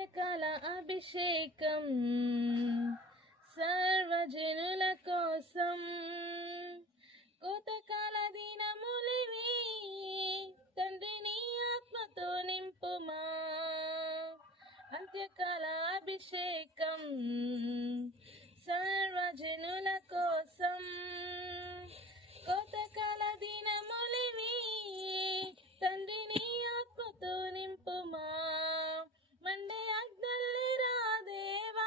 అంత్యకాల అభిషేకం సర్వజనుల కోసం కోతకాల దినములివి తండ్రిని ఆత్మతో నింపుమా అంత్యకాల అభిషేకం సర్వజనుల కోసం కోతకాల దినములివి తండ్రిని ఆత్మతో నింపుమా మండే అగ్నల్లి రాదేవా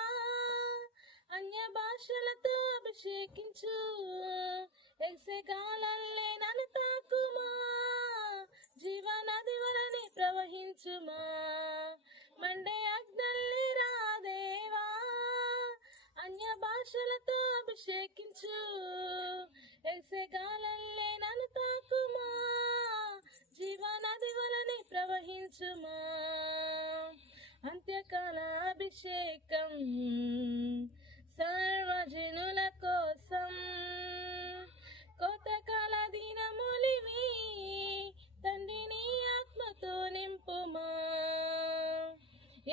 అన్య భాషలతో అభిషేకించు ఎగసెగాలల్లే నన్ను తాకుమా జీవనది వలని ప్రవహించుమా మండే అగ్నల్లి రాదేవా అన్య భాషలతో అభిషేకించు ఎగసెగాలల్లే నన్ను తాకుమా జీవనది వలని ప్రవహించుమా అంత్యకాల అభిషేకం సర్వజనుల కోసం కోతకాల దినములివి తండ్రిని ఆత్మతో నింపుమా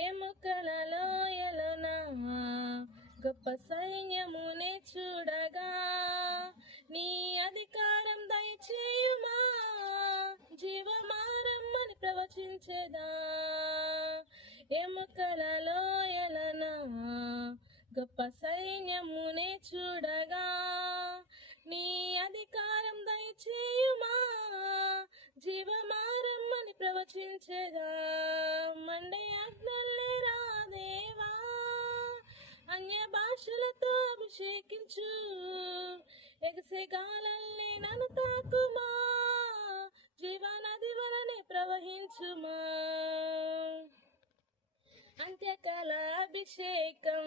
ఎముకల లోయలోన గొప్ప సైన్యమునే చూడగా నీ అధికారం దయచేయుమా జీవమారమ్మని ప్రవచించేదా ఎముకల లోయలన గొప్ప సైన్యమునే చూడగా నీ అధికారం దయచేయుమా జీవమారమ్మని ప్రవచించేదా మండే అగ్నల్లే రాదేవా అన్య భాషలతో అభిషేకించు ఎగసెగాలల్లే నన్ను తాకుమా జీవనది వలనే ప్రవహించుమా అంత్యకాల అభిషేకం